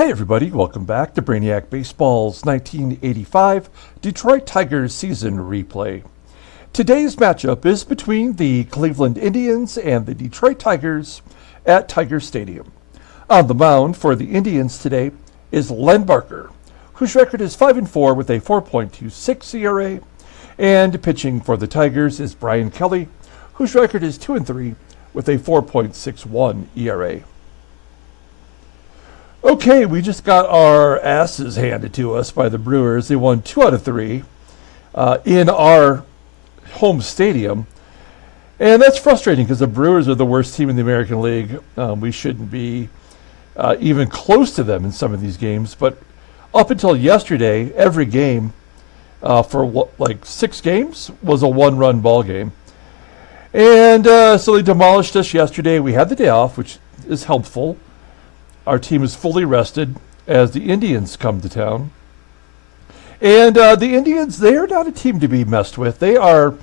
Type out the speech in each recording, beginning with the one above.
Hey everybody, welcome back to Brainiac Baseball's 1985 Detroit Tigers season replay. Today's matchup is between the Cleveland Indians and the Detroit Tigers at Tiger Stadium. On the mound for the Indians today is Len Barker, whose record is 5-4 with a 4.26 ERA, and pitching for the Tigers is Bryan Kelly, whose record is 2-3 with a 4.61 ERA. Okay, we just got our asses handed to us by the Brewers. They won 2 out of 3 in our home stadium. And that's frustrating because the Brewers are the worst team in the American League. We shouldn't be even close to them in some of these games. But up until yesterday, every game for like 6 games was a one-run ball game. And so they demolished us yesterday. We had the day off, which is helpful. Our team is fully rested as the Indians come to town. And the Indians, they are not a team to be messed with. They are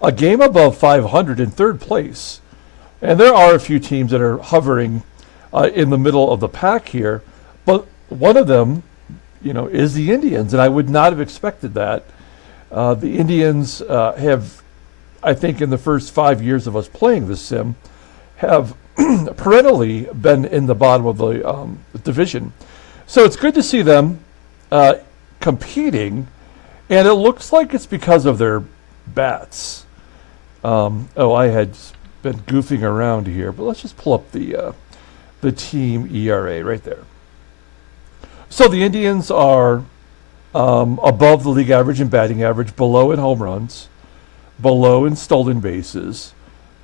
a game above 500 in third place. And there are a few teams that are hovering in the middle of the pack here. But one of them, is the Indians. And I would not have expected that. The Indians have, I think, in the first 5 years of us playing this sim, have perennially been in the bottom of the division. So it's good to see them competing, and it looks like it's because of their bats. I had been goofing around here, but let's just pull up the team ERA right there. So the Indians are above the league average in batting average, below in home runs, below in stolen bases,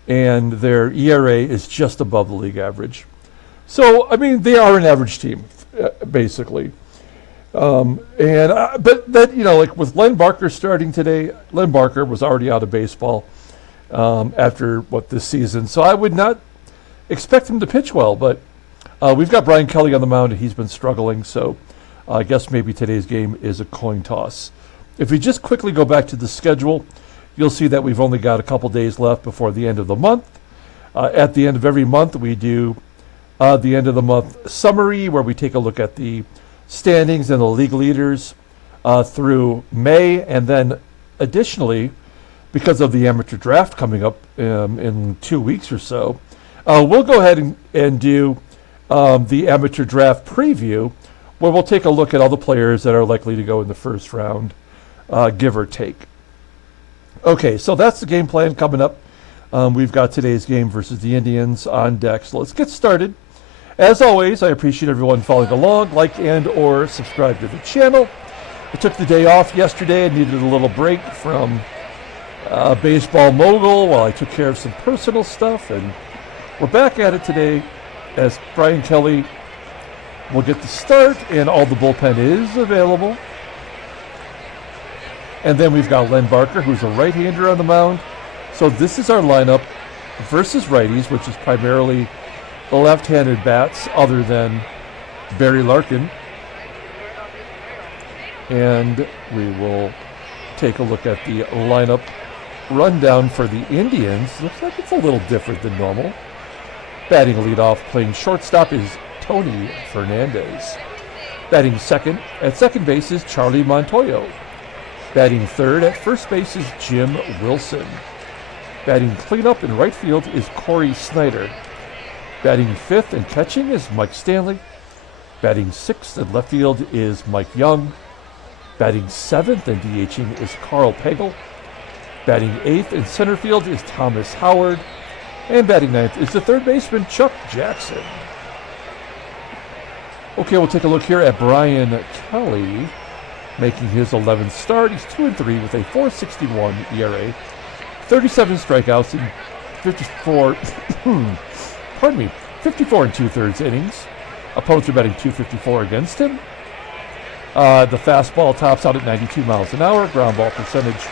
and their ERA is just above the league average. So, they are an average team, basically. But that, like with Len Barker starting today, Len Barker was already out of baseball after, this season. So I would not expect him to pitch well, but we've got Bryan Kelly on the mound, and he's been struggling. So I guess maybe today's game is a coin toss. If we just quickly go back to the schedule, you'll see that we've only got a couple days left before the end of the month. At the end of every month, we do the end of the month summary, where we take a look at the standings and the league leaders through May. And then additionally, because of the amateur draft coming up in 2 weeks or so, we'll go ahead and do the amateur draft preview, where we'll take a look at all the players that are likely to go in the first round, give or take. Okay, so that's the game plan coming up. We've got today's game versus the Indians on deck. So let's get started. As always, I appreciate everyone following along. Like and or subscribe to the channel. I took the day off yesterday. I needed a little break from Baseball Mogul while I took care of some personal stuff. And we're back at it today as Bryan Kelly will get the start and all the bullpen is available. And then we've got Len Barker, who's a right-hander on the mound. So this is our lineup versus righties, which is primarily the left-handed bats, other than Barry Larkin. And we will take a look at the lineup rundown for the Indians. Looks like it's a little different than normal. Batting leadoff, playing shortstop, is Tony Fernandez. Batting second, at second base is Charlie Montoyo. Batting third at first base is Jim Wilson. Batting cleanup in right field is Cory SNYDER. Batting fifth and catching is Mike Stanley. Batting sixth in left field is Mike Young. Batting seventh and DHing is Karl PAGEL. Batting eighth in center field is Thomas Howard. And batting ninth is the third baseman Chuck Jackson. Okay, we'll take a look here at Bryan Kelly, making his 11th start. He's 2-3 with a 4.61 ERA, 37 strikeouts in 54 and 2/3 innings. Opponents are batting .254 against him. The fastball tops out at 92 miles an hour. Ground ball percentage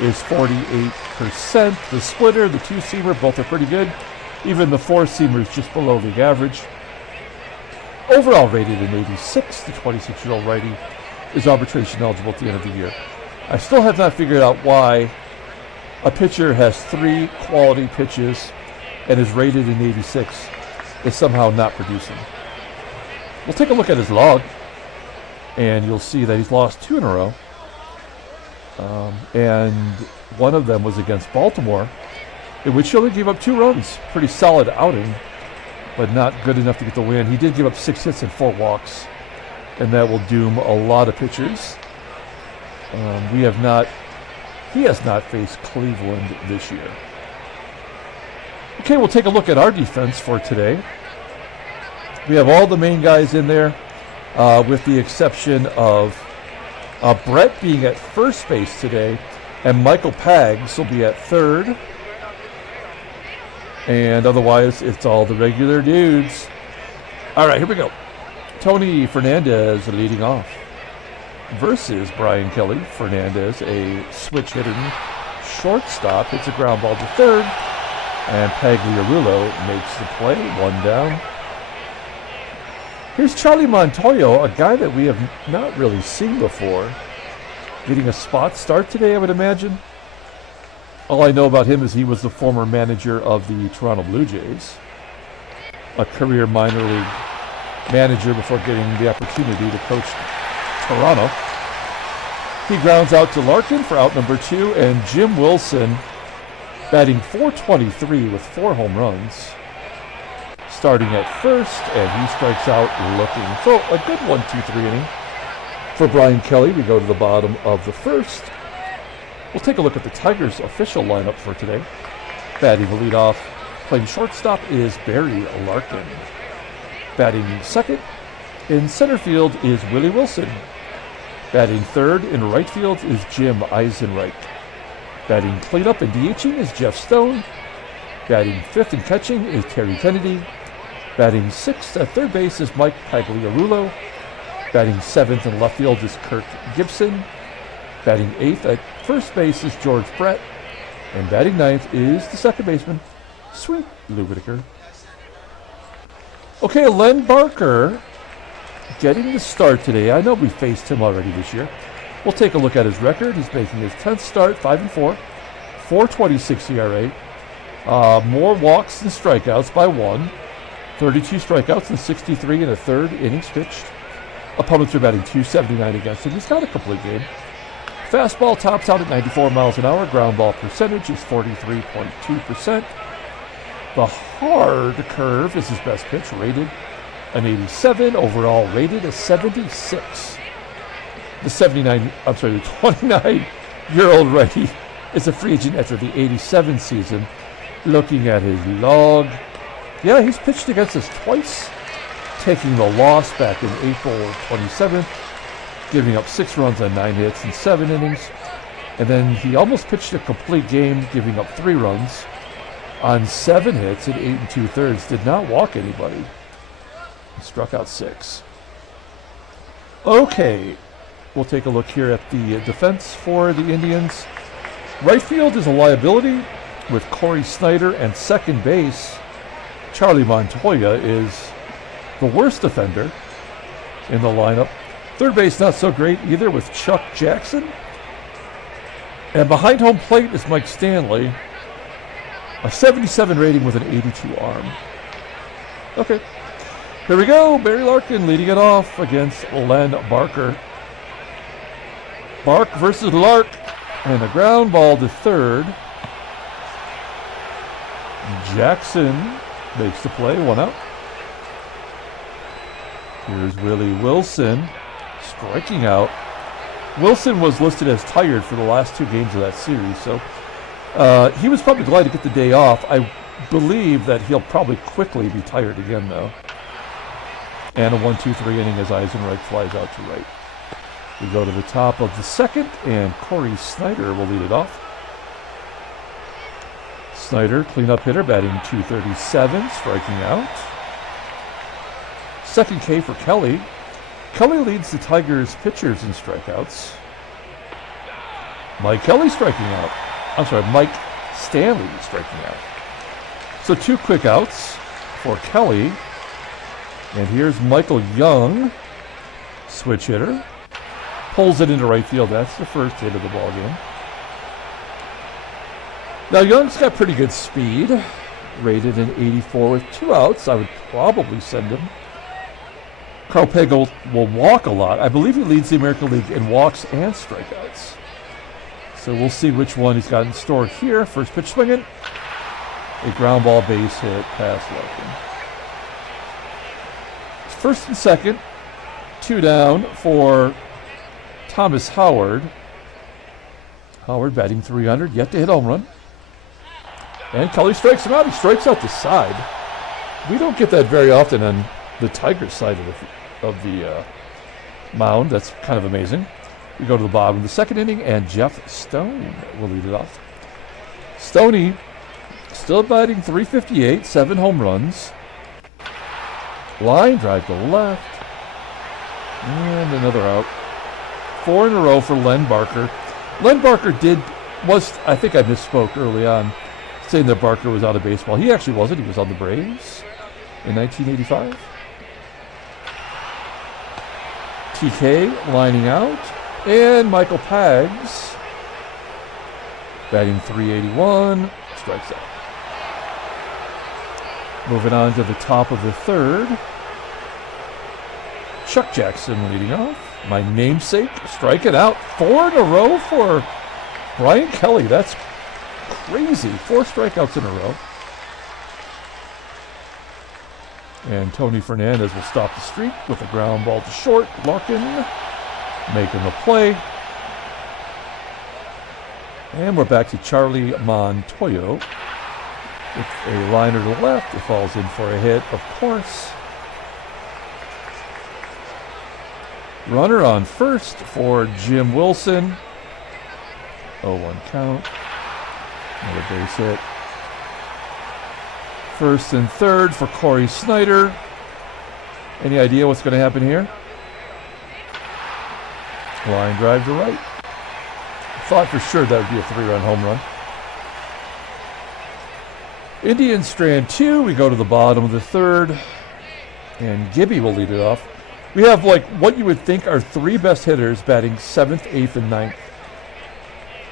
is 48%. The splitter, the two-seamer, both are pretty good. Even the four-seamer is just below league average. Overall rated an 86. The 26-year-old righty is arbitration eligible at the end of the year. I still have not figured out why a pitcher has 3 quality pitches and is rated an 86 is somehow not producing. We'll take a look at his log, and you'll see that he's lost 2 in a row. And one of them was against Baltimore, in which he only gave up 2 runs. Pretty solid outing, but not good enough to get the win. He did give up 6 hits and 4 walks, and that will doom a lot of pitchers. He has not faced Cleveland this year. Okay, we'll take a look at our defense for today. We have all the main guys in there, with the exception of Brett being at first base today, and Michael Pags will be at third. And otherwise, it's all the regular dudes. All right, here we go. Tony Fernandez leading off versus Brian Kelly. Fernandez, a switch hitting shortstop, hits a ground ball to third, and Pagliarulo makes the play, 1 down. Here's Charlie Montoyo, a guy that we have not really seen before, getting a spot start today, I would imagine. All I know about him is he was the former manager of the Toronto Blue Jays, a career minor league manager before getting the opportunity to coach Toronto. He grounds out to Larkin for out number 2, and Jim Wilson batting .423 with 4 home runs, starting at first, and he strikes out looking. So a good 1-2-3 inning for Brian Kelly. We go to the bottom of the first. We'll take a look at the Tigers' official lineup for today. Batting the leadoff, playing shortstop, is Barry Larkin. Batting second in center field is Willie Wilson. Batting third in right field is Jim EISENREICH. Batting cleanup and DHing is Jeff Stone. Batting fifth and catching is Terry Kennedy. Batting sixth at third base is Mike Pagliarulo. Batting seventh in left field is Kirk Gibson. Batting eighth at first base is George Brett. And batting ninth is the second baseman, Sweet Lou Whitaker. Okay, Len Barker getting the start today. I know we faced him already this year. We'll take a look at his record. He's making his 10th start, 5-4, 4.26 ERA. More walks than strikeouts by 1. 32 strikeouts and 63 in a third innings pitched. Opponents are batting .279 against him. He's got a complete game. Fastball tops out at 94 miles an hour. Ground ball percentage is 43.2%. The hard curve is his best pitch, rated an 87. Overall rated a 76. The 29-year-old righty is a free agent after the 87 season. Looking at his log, yeah, he's pitched against us twice, taking the loss back in April 27th, giving up 6 runs on 9 hits in 7 innings. And then he almost pitched a complete game, giving up 3 runs on 7 hits in 8 2/3. Did not walk anybody. He struck out 6. Okay, we'll take a look here at the defense for the Indians. Right field is a liability with Cory SNYDER, and second base, Charlie Montoyo, is the worst defender in the lineup. Third base not so great either with Chuck Jackson. And behind home plate is Mike Stanley, a 77 rating with an 82 arm. Okay, here we go. Barry Larkin leading it off against Len Barker. Bark versus Lark, and a ground ball to third. Jackson makes the play, 1 out. Here's Willie Wilson striking out. Wilson was listed as tired for the last 2 games of that series, so he was probably glad to get the day off. I believe that he'll probably quickly be tired again, though. And a 1-2-3 inning as EISENREICH flies out to right. We go to the top of the second, and Cory SNYDER will lead it off. SNYDER, cleanup hitter, batting .237, striking out. Second K for Kelly. Kelly leads the Tigers pitchers in strikeouts. Mike Stanley striking out. So 2 quick outs for Kelly. And here's Michael Young, switch hitter. Pulls it into right field. That's the first hit of the ball game. Now Young's got pretty good speed, rated an 84 with 2 outs. I would probably send him. Karl PAGEL will walk a lot. I believe he leads the American League in walks and strikeouts. So we'll see which one he's got in store here. First pitch swinging. A ground ball base hit past Larkin. First and second. 2 down for Thomas Howard. Howard batting .300, yet to hit home run. And Kelly strikes him out. He strikes out the side. We don't get that very often on the Tigers side of the mound. That's kind of amazing. We go to the bottom of the second inning, and Jeff Stone will lead it off. Stoney still batting .358, 7 home runs. Line drive to left. And another out. 4 in a row for Len Barker. Len Barker I think I misspoke early on, saying that Barker was out of baseball. He actually wasn't. He was on the Braves in 1985. TK lining out. And Michael Pags batting .381, strikes out. Moving on to the top of the third. Chuck Jackson leading off. My namesake striking out. 4 in a row for Brian Kelly. That's crazy. 4 strikeouts in a row. And Tony Fernandez will stop the streak with a ground ball to short. Larkin making the play. And we're back to Charlie Montoyo with a liner to the left. It falls in for a hit, of course. Runner on first for Jim Wilson. 0-1 count. Another base hit. First and third for Cory SNYDER. Any idea what's going to happen here? Line drive to right. Thought for sure that would be a 3-run home run. Indians strand 2. We go to the bottom of the third. And Gibby will lead it off. We have like what you would think are 3 best hitters batting 7th, 8th, and 9th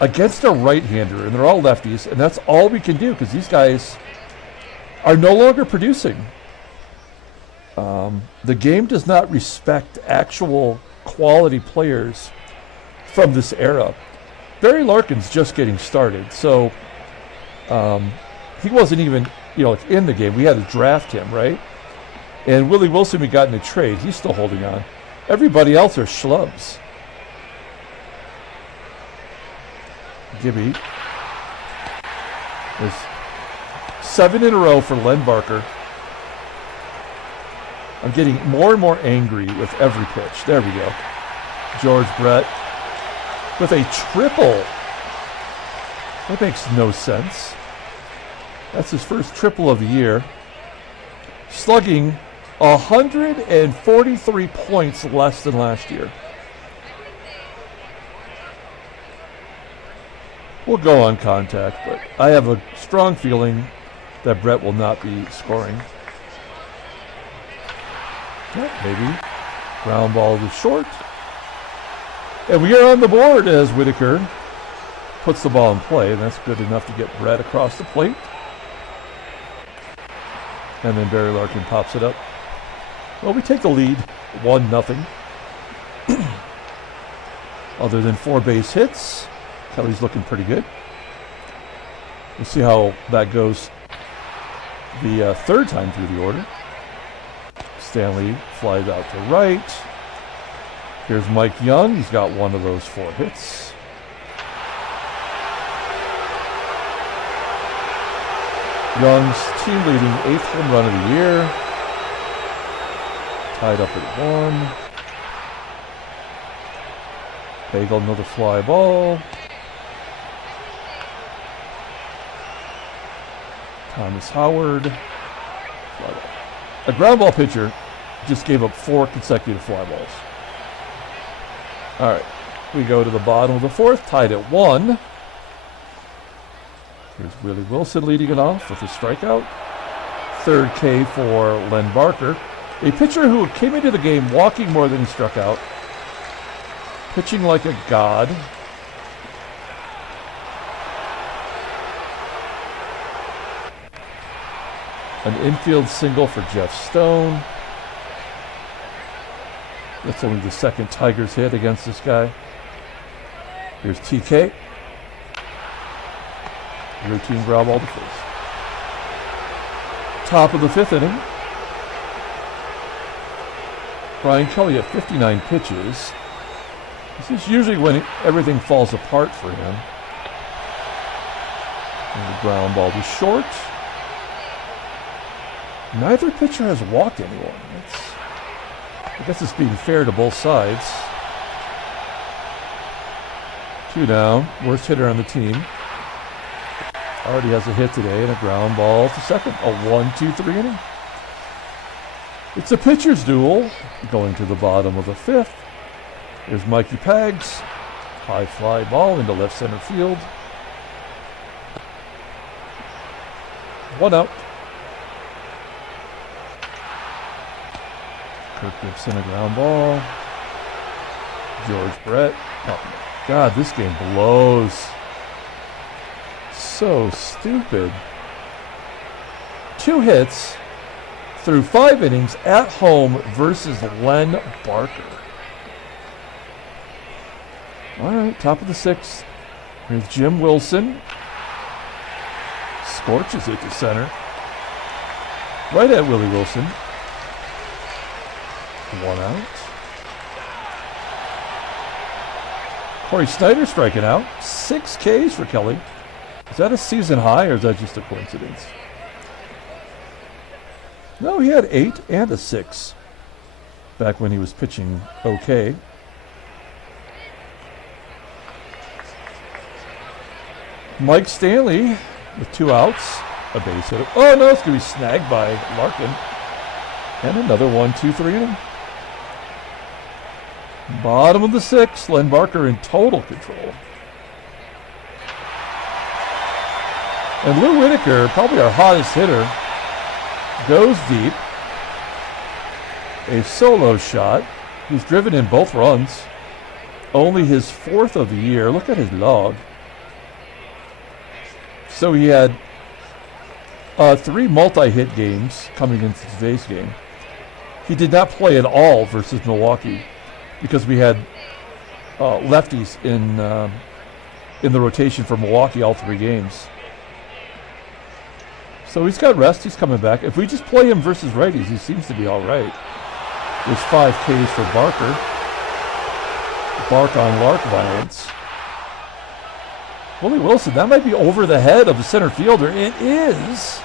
against a right-hander, and they're all lefties, and that's all we can do because these guys are no longer producing. The game does not respect actual quality players from this era. Barry Larkin's just getting started, so he wasn't even in the game. We had to draft him, right? And Willie Wilson, we got in a trade. He's still holding on. Everybody else are schlubs. Gibby. There's 7 in a row for Len Barker. I'm getting more and more angry with every pitch. There we go. George Brett with a triple. That makes no sense. That's his first triple of the year. Slugging 143 points less than last year. We'll go on contact, but I have a strong feeling that Brett will not be scoring. Yeah, maybe. Ground ball to short. And we are on the board as Whitaker puts the ball in play, and that's good enough to get Brett across the plate. And then Barry Larkin pops it up. Well, we take the lead, 1-0. Other than 4 base hits, Kelly's looking pretty good. We'll see how that goes the third time through the order. Stanley flies out to right. Here's Mike Young. He's got 1 of those 4 hits. Young's team leading 8th home run of the year. Tied up at 1. PAGEL, another fly ball. Thomas Howard. A ground ball pitcher just gave up 4 consecutive fly balls. All right, we go to the bottom of the 4th, tied at 1. Here's Willie Wilson leading it off with a strikeout. 3rd K for Len Barker. A pitcher who came into the game walking more than he struck out. Pitching like a god. An infield single for Jeff Stone. That's only the second Tigers hit against this guy. Here's TK. Routine ground ball to first. Top of the 5th inning. Brian Kelly at 59 pitches. This is usually when everything falls apart for him. And the ground ball to short. Neither pitcher has walked anyone. I guess it's being fair to both sides. 2 down. Worst hitter on the team. Already has a hit today and a ground ball to second. A 1-2-3 inning. It's a pitcher's duel going to the bottom of the 5th. There's Mikey Pags. High fly ball into left center field. 1 out. Kirk Gibson a ground ball. George Brett. Oh my God, this game blows. So stupid. 2 hits through 5 innings at home versus Len Barker. All right, top of the 6th. Here's Jim Wilson. Scorches it to center. Right at Willie Wilson. 1 out. Cory SNYDER striking out. 6 Ks for Kelly. Is that a season high or is that just a coincidence? No, he had 8 and a 6 back when he was pitching okay. Mike Stanley with 2 outs, a base hit. Oh no, it's going to be snagged by Larkin. And another 1-2-3 inning. Bottom of the 6th, Len Barker in total control. And Lou Whitaker, probably our hottest hitter, goes deep. A solo shot. He's driven in both runs. Only his 4th of the year. Look at his log. So he had 3 multi-hit games coming into today's game. He did not play at all versus Milwaukee because we had lefties in the rotation for Milwaukee all 3 games. So he's got rest. He's coming back. If we just play him versus righties, he seems to be all right. There's 5 Ks for Barker. Bark on Lark violence. Willie Wilson, that might be over the head of the center fielder. It is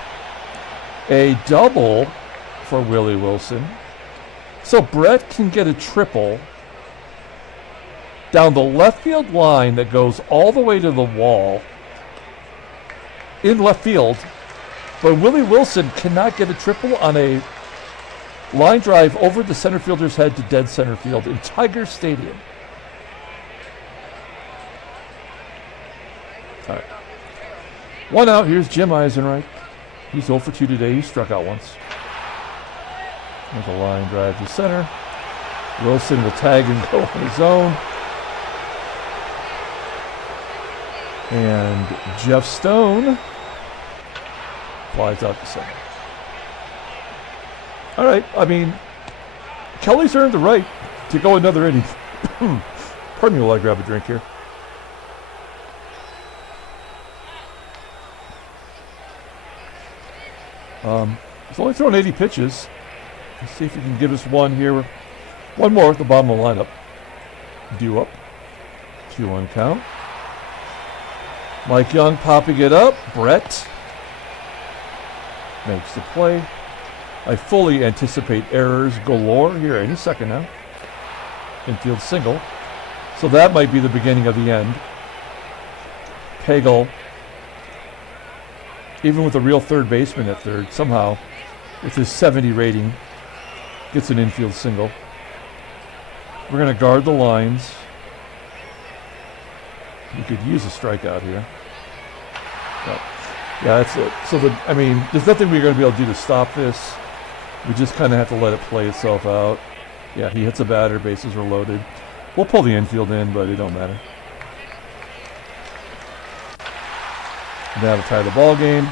a double for Willie Wilson. So Brett can get a triple down the left field line that goes all the way to the wall in left field. But Willie Wilson cannot get a triple on a line drive over the center fielder's head to dead center field in Tiger Stadium. All right. 1 out. Here's Jim EISENREICH. He's 0 for 2 today. He struck out once. There's a line drive to center. Wilson will tag and go on his own. And Jeff Stone flies out to center. All right. I mean, Kelly's earned the right to go another inning. Pardon me while I grab a drink here. He's only thrown 80 pitches. Let's see if he can give us one here. One more at the bottom of the lineup. Due up. 2-1 count. Mike Young popping it up. Brett makes the play. I fully anticipate errors galore here any second now. Infield single. So that might be the beginning of the end. PAGEL, even with a real third baseman at third, somehow, with his 70 rating, gets an infield single. We're going to guard the lines. We could use a strikeout here. But, yeah, that's it. So, there's nothing we're going to be able to do to stop this. We just kind of have to let it play itself out. Yeah, he hits a batter, bases are loaded. We'll pull the infield in, but it don't matter. Now to tie the ball game.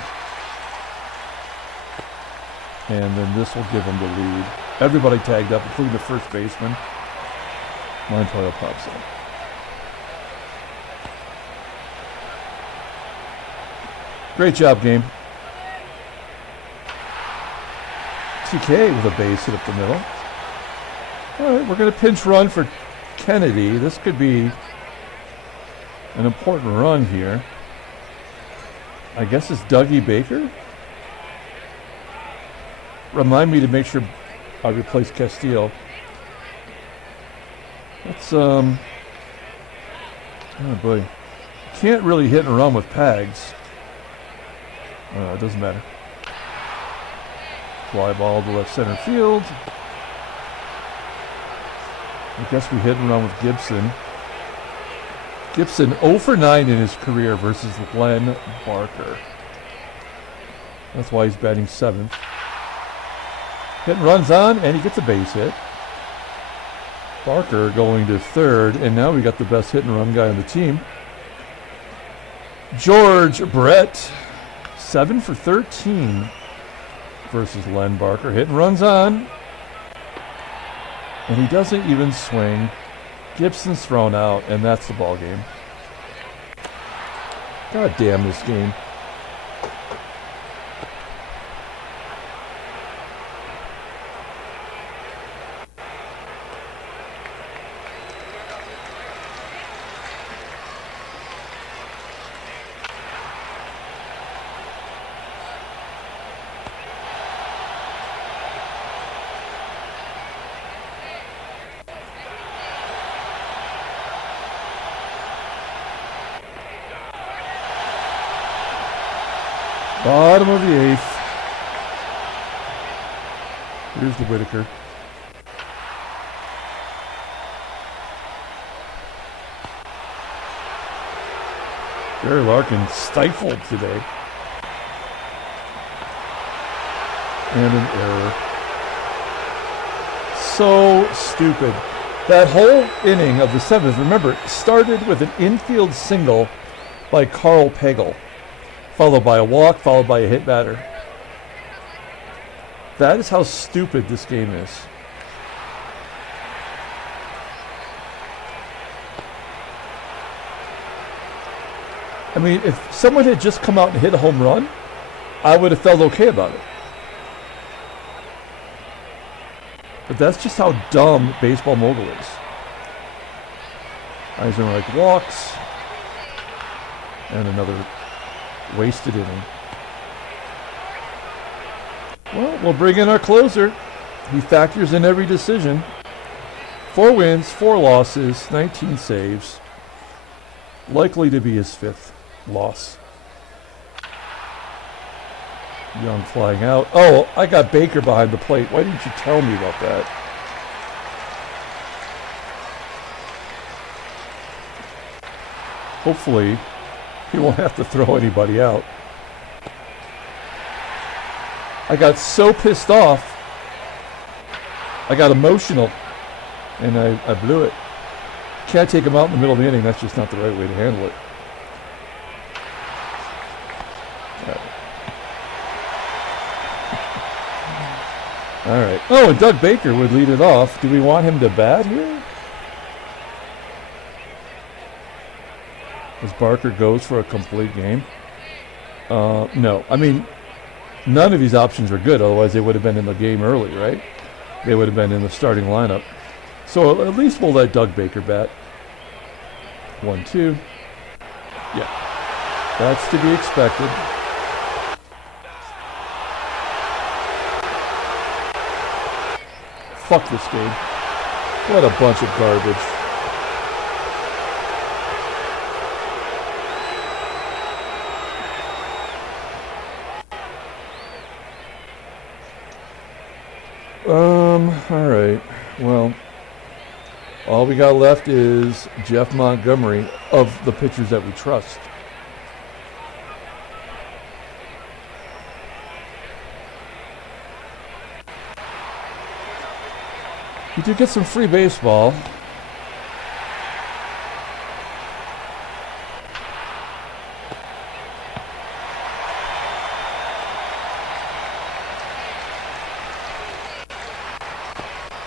And then this will give them the lead. Everybody tagged up, including the first baseman. Montoyo pops in. Great job, game. TK with a base hit up the middle. All right, we're going to pinch run for Kennedy. This could be an important run here. I guess it's Dougie Baker. Remind me to make sure I replace Castillo. That's, oh boy. Can't really hit and run with Pags. It doesn't matter. Fly ball to left center field. I guess we hit and run with Gibson. Gibson 0 for 9 in his career versus Len Barker. That's why he's batting 7th. Hit and runs on, and he gets a base hit. Barker going to 3rd, and now we got the best hit and run guy on the team. George Brett, 7 for 13 versus Len Barker. Hit and runs on, and he doesn't even swing. Gibson's thrown out, and that's the ball game. God damn this game. Bottom of the 8th. Here's the Whitaker. Gary Larkin stifled today. And an error. So stupid. That whole inning of the 7th, remember, started with an infield single by Karl PAGEL, followed by a walk, followed by a hit batter. That is how stupid this game is. I mean, if someone had just come out and hit a home run, I would have felt okay about it. But that's just how dumb Baseball Mogul is. EISENREICH walks. And another wasted inning. Well, we'll bring in our closer. He factors in every decision. 4 wins, 4 losses, 19 saves. Likely to be his 5th loss. Young flying out. Oh, I got Baker behind the plate. Why didn't you tell me about that? Hopefully, he won't have to throw anybody out. I got so pissed off. I got emotional. And I blew it. Can't take him out in the middle of the inning. That's just not the right way to handle it. All right. Oh, and Doug Baker would lead it off. Do we want him to bat here? As Barker goes for a complete game? No. I mean, none of these options are good. Otherwise, they would have been in the game early, right? They would have been in the starting lineup. So at least we'll let Doug Baker bat. 1-2. Yeah. That's to be expected. Fuck this game. What a bunch of garbage. All right. Well, all we got left is Jeff Montgomery of the pitchers that we trust. You did get some free baseball.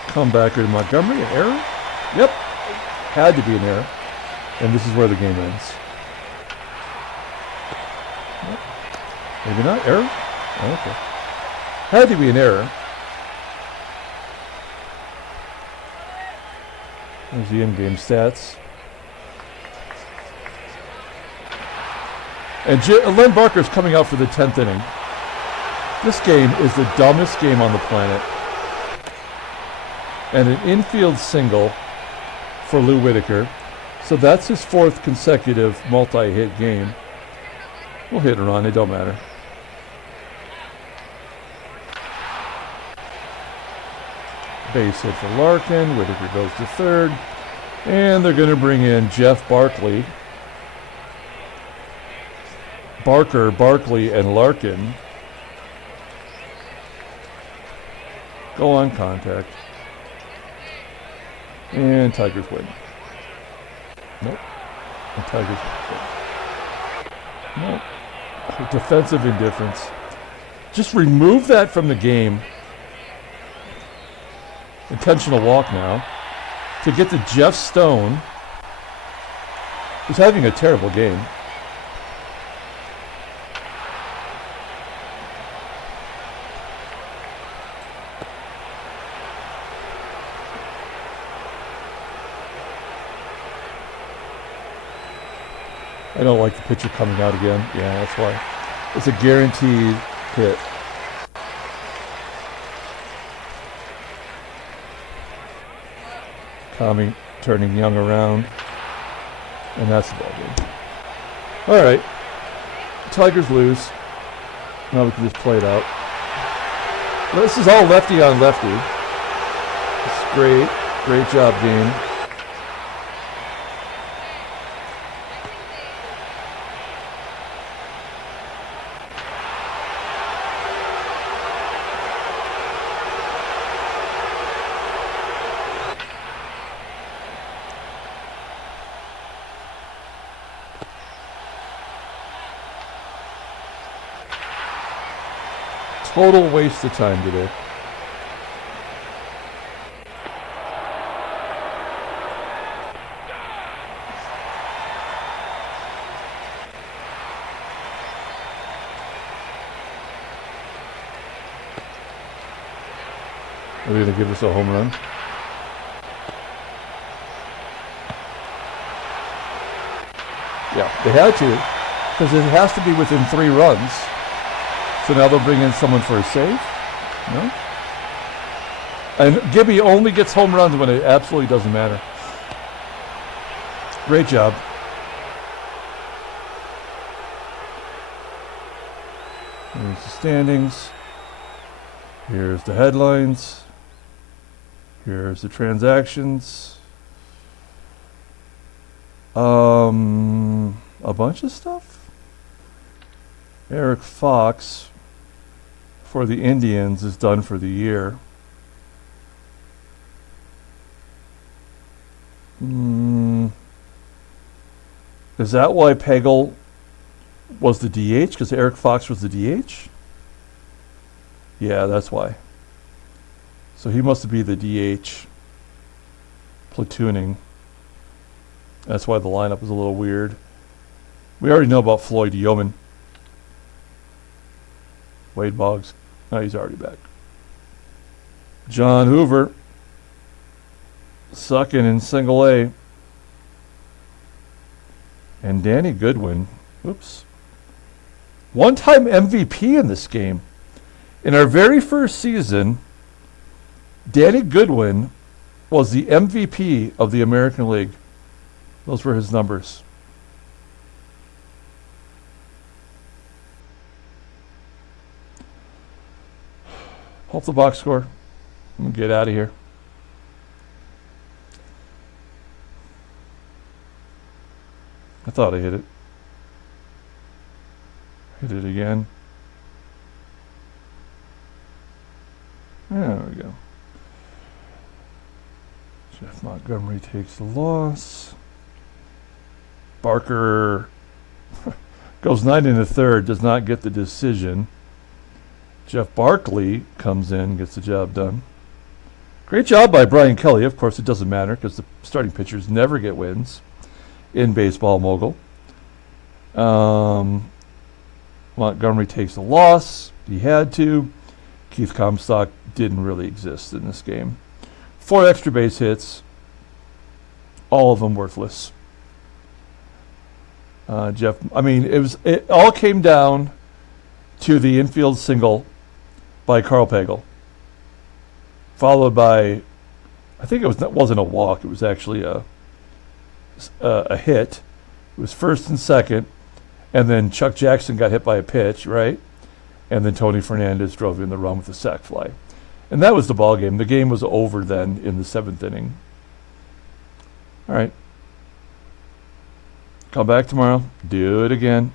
Comebacker to Montgomery, an error. Yep, had to be an error. And this is where the game ends. Maybe not. Error? Oh, okay. Had to be an error. There's the in-game stats. And Len Barker's coming out for the 10th inning. This game is the dumbest game on the planet. And an infield single for Lou Whitaker. So that's his 4th consecutive multi-hit game. We'll hit and run, it don't matter. Base hit for Larkin. Whitaker goes to 3rd. And they're going to bring in Jeff Barkley. Barker, Barkley, and Larkin. Go on contact. And Tigers win. Nope. And Tigers win. Nope. Defensive indifference. Just remove that from the game. Intentional walk now. To get to Jeff Stone, who's having a terrible game. I don't like the pitcher coming out again. Yeah, that's why. It's a guaranteed hit. Kami turning Young around. And that's the ball game. All right. Tigers lose. Now we can just play it out. This is all lefty on lefty. It's great. Great job, game. Total waste of time today. Are they going to give us a home run? Yeah, they had to, because it has to be within 3 runs. So now they'll bring in someone for a save? No? And Gibby only gets home runs when it absolutely doesn't matter. Great job. Here's the standings. Here's the headlines. Here's the transactions. A bunch of stuff. Eric Fox for the Indians is done for the year. Is that why PAGEL was the DH? Because Eric Fox was the DH? Yeah, that's why. So he must be the DH platooning. That's why the lineup is a little weird. We already know about Floyd Yeoman. Wade Boggs. No, he's already back. John Hoover. Sucking in single A. And Danny Goodwin. Oops. One-time MVP in this game. In our very first season, Danny Goodwin was the MVP of the American League. Those were his numbers. Pull up the box score. I'm going to get out of here. I thought I hit it. Hit it again. There we go. Jeff Montgomery takes the loss. Barker goes 9 1/3, does not get the decision. Jeff Barkley comes in, gets the job done. Great job by Brian Kelly. Of course, it doesn't matter because the starting pitchers never get wins in Baseball Mogul. Montgomery takes a loss. He had to. Keith Comstock didn't really exist in this game. 4 extra base hits. All of them worthless. It all came down to the infield single by Karl PAGEL, followed by, I think it wasn't a walk. It was actually a hit. It was first and second, and then Chuck Jackson got hit by a pitch, right? And then Tony Fernandez drove in the run with a sac fly, and that was the ball game. The game was over then in the 7th inning. All right. Come back tomorrow. Do it again.